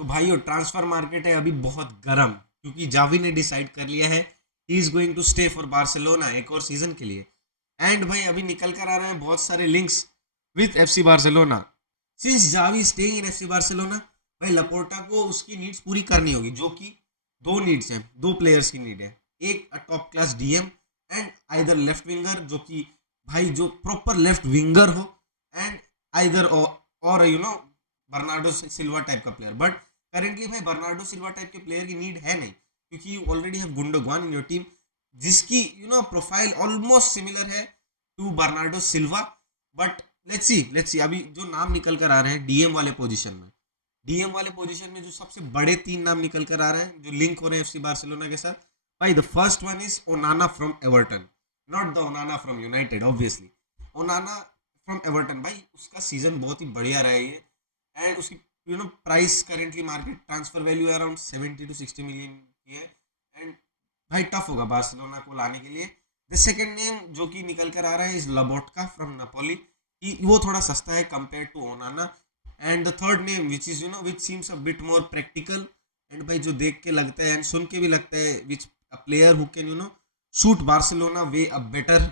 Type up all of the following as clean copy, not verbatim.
तो भाई transfer market है अभी बहुत गर्म, क्योंकि जावी ने डिसाइड कर लिया है he is going to stay for Barcelona एक और सीजन के लिए। एंड भाई अभी निकल कर आ रहे हैं बहुत सारे links with FC Barcelona. Since Xavi staying in FC Barcelona, भाई लपोर्टा को उसकी नीड्स पूरी करनी होगी, जो कि दो नीड्स हैं, दो प्लेयर्स की नीड है। एक top class DM and either left winger, जो कि भाई जो प्रॉपर लेफ्ट विंगर हो, एंड आइदर और बर्नार्डो सिल्वा टाइप का प्लेयर। बट करेंटली भाई बर्नार्डो सिल्वा टाइप के प्लेयर की नीड है नहीं, क्योंकि you already have Gundogan in your team, जिसकी प्रोफाइल ऑलमोस्ट सिमिलर है to Bernardo Silva. But let's see अभी जो नाम निकल कर आ रहे हैं डीएम वाले पोजीशन में, डीएम वाले पोजीशन में जो सबसे बड़े तीन नाम निकल कर आ रहे हैं जो लिंक हो रहे हैं एफसी बार्सिलोना के साथ। भाई the first one is ओनाना from Everton, not the ओनाना from United obviously, ओनाना from Everton. भाई उसका सीजन बहुत ही बढ़िया रहा है, एंड उसकी price currently market transfer value around 70 to 60 million की है। एंड भाई टफ होगा बार्सिलोना को लाने के लिए। द सेकंड नेम जो कि निकल कर आ रहा है इज लबोटका फ्रॉम नपोली, वो थोड़ा सस्ता है compare to Onana. And the third name which is which seems a bit more practical, and भाई जो देख के लगता है एंड सुन के भी लगता है which a player who can suit Barcelona way a better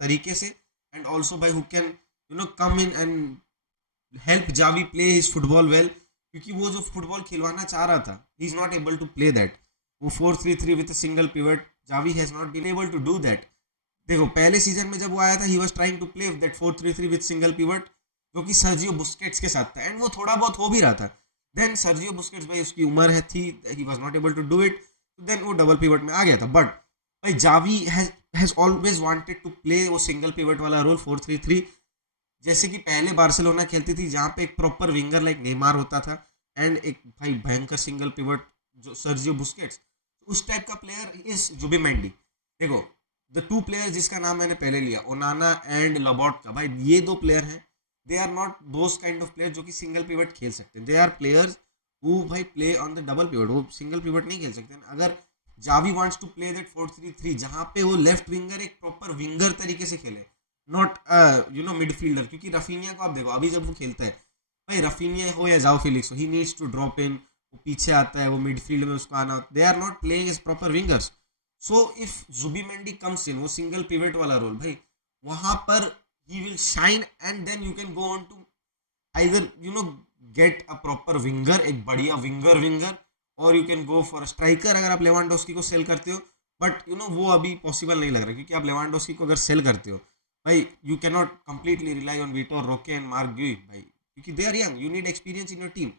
तरीके से, एंड ऑल्सो भाई who can come in and help Xavi play his football well, क्योंकि वो जो फुटबॉल खिलवाना चाह रहा था he is not able to play that. वो 4-3-3 with single pivot, Xavi has not been able to do that. देखो पहले सीजन में जब वो आया था he was trying to play that 4-3-3 with single pivot, जो कि सर्जियो बुस्केट्स के साथ था, एंड वो थोड़ा बहुत हो भी रहा था। देन सर्जियो बुस्केट्स भाई उसकी उम्र है थी, he was not able to do it, then वो डबल पिवट में आ गया था। बट भाई Xavi has always wanted to play वो सिंगल पिवट वाला रोल 4-3-3, जैसे कि पहले बार्सिलोना खेलती थी, जहाँ पे एक प्रॉपर विंगर लाइक नेमार होता था एंड एक भाई भयंकर सिंगल पिवट जो सर्जियो बुस्केट्स, उस टाइप का प्लेयर इज जुबिमेंडी। देखो द टू प्लेयर जिसका नाम मैंने पहले लिया ओनाना एंड लबॉट का, भाई ये दो प्लेयर हैं, they are not those kind of player जो कि सिंगल पिवट खेल सकते हैं। दे आर प्लेयर्स हु भाई play on the double pivot, वो सिंगल पिवट नहीं खेल सकते। अगर Xavi wants to play that 4-3-3 जहाँ पे वो लेफ्ट विंगर एक प्रॉपर विंगर तरीके से खेले, नॉट मिडफील्डर, क्योंकि रफीनिया को आप देखो अभी जब वो खेलता है, भाई रफीनिया हो या जाओ फिलिक्स हो, he needs to drop in, वो पीछे आता है, वो मिडफील्ड में उसको आना, they are not playing as proper wingers. So if Zubimendi comes in वो सिंगल पिवट वाला रोल, भाई वहां पर he will shine, and then you can go on to either get a proper winger, एक बढ़िया विंगर, और you can go for striker अगर आप लेवांडोस्की को सेल करते हो। बट वो अभी पॉसिबल नहीं लग रहा, क्योंकि आप लेवांडोस्की को अगर सेल करते हो, भाई you can not completely rely on Vitor Roque and Marc Guiu, भाई क्योंकि they are young, you need experience in your team.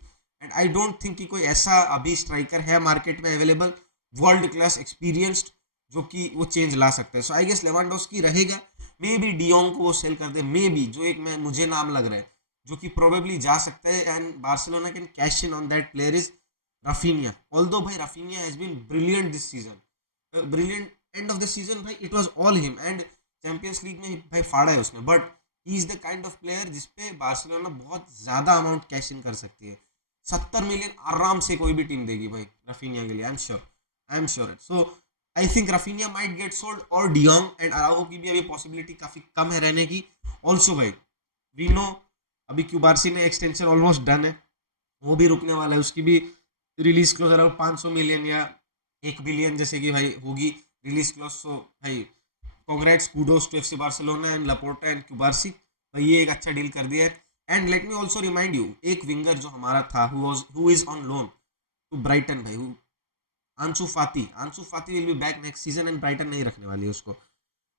And I don't think कि कोई ऐसा अभी स्ट्राइकर है मार्केट में अवेलेबल वर्ल्ड क्लास एक्सपीरियंस्ड जो कि वो चेंज ला सकता है। सो आई गेस लेवांडोस्की रहेगा, मे बी डियोंग को वो सेल कर दे, मे बी जो एक मैं मुझे नाम लग रहा है जो कि प्रोबेबली जा सकता है, and Barcelona can cash in on that player is Raphinha. Although भाई Raphinha has been brilliant this season, brilliant end of the season, भाई it was all him, and Champions League में भाई फाड़ा है उसने। But he is the kind of player जिसपे Barcelona बहुत ज्यादा अमाउंट कैश इन कर सकती है। 70 मिलियन आराम से कोई भी टीम देगी भाई रफीनिया के लिए, I am sure so I think Raphinha might get sold, और डियोंग एंड अराउहो की भी अभी पॉसिबिलिटी काफी कम है रहने की। ऑल्सो भाई वी नो अभी क्यूबार्सी ने एक्सटेंशन ऑलमोस्ट डन है, वो भी रुकने वाला है, उसकी भी रिलीज क्लोज अराउंड 500 मिलियन या 1 बिलियन जैसे कि भाई होगी रिलीज क्लोज। सो भाई congrats kudos to FC Barcelona and Laporta and Cubarsi, भाई ये एक अच्छा डील कर दिया है। And let me also remind you, एक विंगर जो हमारा था who is on loan to Brighton, भाई Ansu Fati will be back next season, and Brighton नहीं रखने वाली है उसको।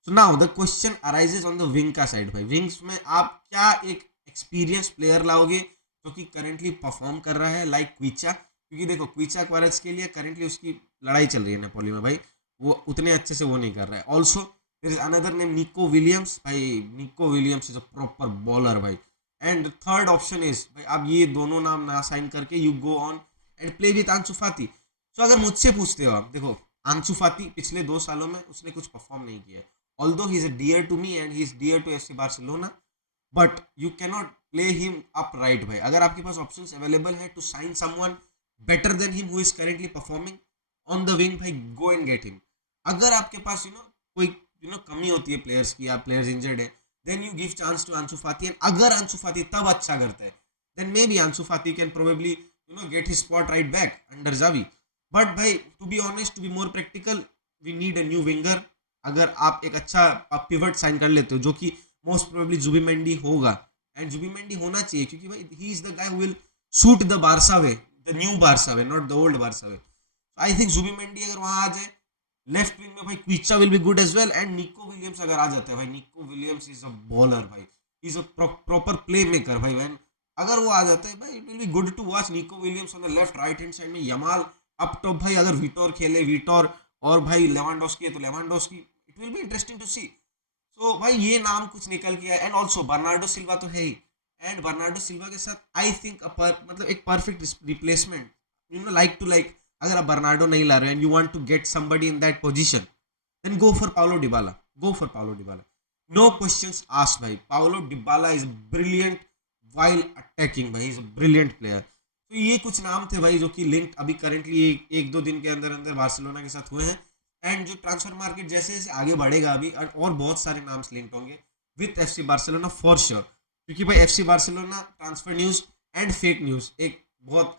So now the question arises on the wing का साइड, भाई विंग्स में आप क्या एक एक्सपीरियंस प्लेयर लाओगे जो कि करेंटली परफॉर्म कर रहा है लाइक क्विचा, क्योंकि देखो क्विचा क्वारेट्स के लिए करेंटली उसकी लड़ाई चल रही है नेपोली में, भाई वो उतने अच्छे से वो नहीं कर रहा है। Also there is another name Nico Williams, भाई Nico Williams is a proper baller भाई। एंड थर्ड ऑप्शन इज भाई आप ये दोनों नाम ना साइन करके you go on and play with Ansu Fati. सो अगर मुझसे पूछते हो आप, देखो आंसू फाती पिछले 2 सालों में उसने कुछ परफॉर्म नहीं किया है, although he is a dear to me and he is dear to FC Barcelona, but you cannot play him up right भाई। अगर आपके पास ऑप्शंस अवेलेबल है to sign someone better than him who is currently performing on the wing, भाई go and get him. अगर आपके पास कोई कमी होती है प्लेयर्स की, या प्लेयर्स इंजर्ड है, then you give chance to Ansu Fati, and अगर आंसू फाती तब अच्छा करता है, then maybe Ansu Fati can probably get his spot right back under Xavi. But भाई to be honest, to be more practical, we need a new winger. अगर आप एक अच्छा पिवट साइन कर लेते हो, जो कि मोस्ट प्रोबेबली जुबिमेंडी होगा, एंड जुबिमेंडी होना चाहिए क्योंकि भाई he is the guy who will suit the Barca way, the new Barca way, not the old Barca way. I think Zubimendi अगर वहां आ जाए, लेफ्ट विंग में भाई Kvicha will be good as well, and Nico Williams अगर आ जाता है भाई, Nico Williams is a baller भाई, is a proper play maker भाई. वैन अगर वो आ जाता है भाई, it will be good to watch. Nico Williams on the left right hand side में, यमाल अप टॉप भाई, अगर विटोर खेले विटोर, और भाई लेवांडोस्की है तो Lewandowski, it will be interesting to see. So भाई ये नाम कुछ निकल गया. एंड ऑल्सो बर्नार्डो सिल्वा तो है ही, एंड बर्नार्डो सिल्वा के साथ आई थिंक मतलब एक perfect replacement, like to like. अगर आप बर्नार्डो नहीं ला रहे हो and you want to get somebody in that position, then go for Paulo Dybala. Go for Paulo Dybala, no questions asked भाई. Paulo Dybala is brilliant while attacking भाई, is a brilliant player. तो ये कुछ नाम थे भाई जो कि लिंक अभी करेंटली एक दो दिन के अंदर अंदर बार्सिलोना के साथ हुए हैं. एंड जो ट्रांसफर मार्केट जैसे जैसे आगे बढ़ेगा अभी, और बहुत सारे नाम्स लिंक होंगे with FC Barcelona for sure. क्योंकि भाई FC Barcelona transfer news and fake news एक बहुत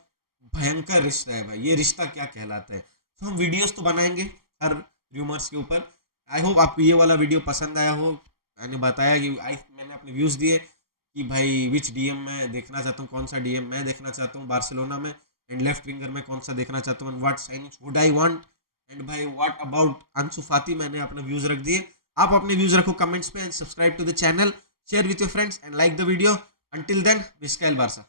भयंकर रिश्ता है भाई. ये रिश्ता क्या कहलाता है. तो हम वीडियोस तो बनाएंगे हर रूमर्स के ऊपर. आई होप आपको ये वाला वीडियो पसंद आया हो. मैंने बताया कि मैंने अपने व्यूज दिए कि भाई विच डीएम मैं देखना चाहता हूँ, कौन सा डीएम मैं देखना चाहता हूँ बार्सिलोना में, एंड लेफ्ट विंगर में कौन सा देखना चाहता हूँ, and what signings would I want, and भाई व्हाट अबाउट अंसु फाती. मैंने अपने व्यूज रख दिए. आप अपने व्यूज रखो कमेंट्स पे, and subscribe to the channel, share with your friends and like the video. Until then, visca el Barça.